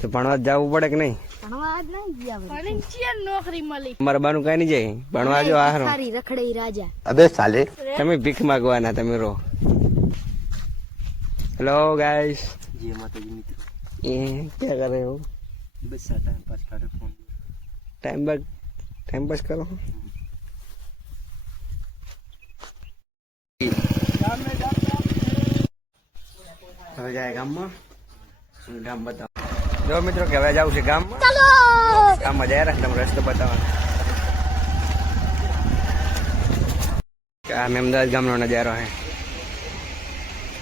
તો ભણવા જવું પડે કે નહીં? ભણવા જ નહીં ગયા પણ નોકરી મળી. મારા બાનું કઈ નહીં જાય ભણવા જો આહારો. સારી રખડે રાજા. અબે સાલે તમે ભીખ માંગવાના તમે રો. હેલો ગાઈસ, जी माताजी मित्र ये क्या कर रहे हो? बस टाइम पास कर फोन टाइम पास करो. હવે જાય ગામમાં. ગામ બતાવો. જો મિત્રો કે હવે જાવ છે ગામમાં. ચાલો ગામમાં જાય રસ્તો બતાવવાનો. આ મેમદાદ ગામનો નજારો હે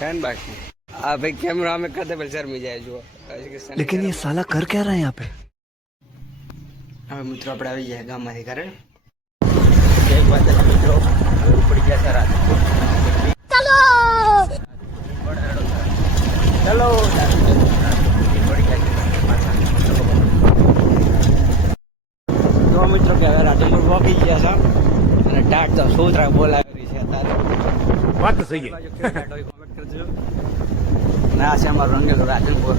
ને બાકી આ ભાઈ કેમેરા में करते पहले शर्मी जाए जो. लेकिन ये साला कर क्या रहा है यहाँ पे? હવે મિત્રો આપણે આવી ગયા ગામમાંથી ઘરે. એક વાત મિત્રો પડી ગયા સર ચાલો ચલો તો મિત્રો કે હવે રાજનપુર પહોંચી ગયા છે અને ટાટ તો સોતરા બોલાવી છે અત્યારે. बात तो सही है. કોમેન્ટ કરજો. અને આ છે અમારું રંગેલું રાજનપુર.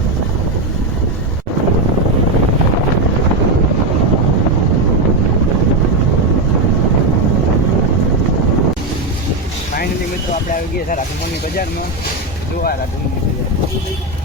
ફાઇનલી મિત્રો આપણે આવી ગયા છે રાજનપુરની બજારમાં. જોવા રાજનપુરની બજાર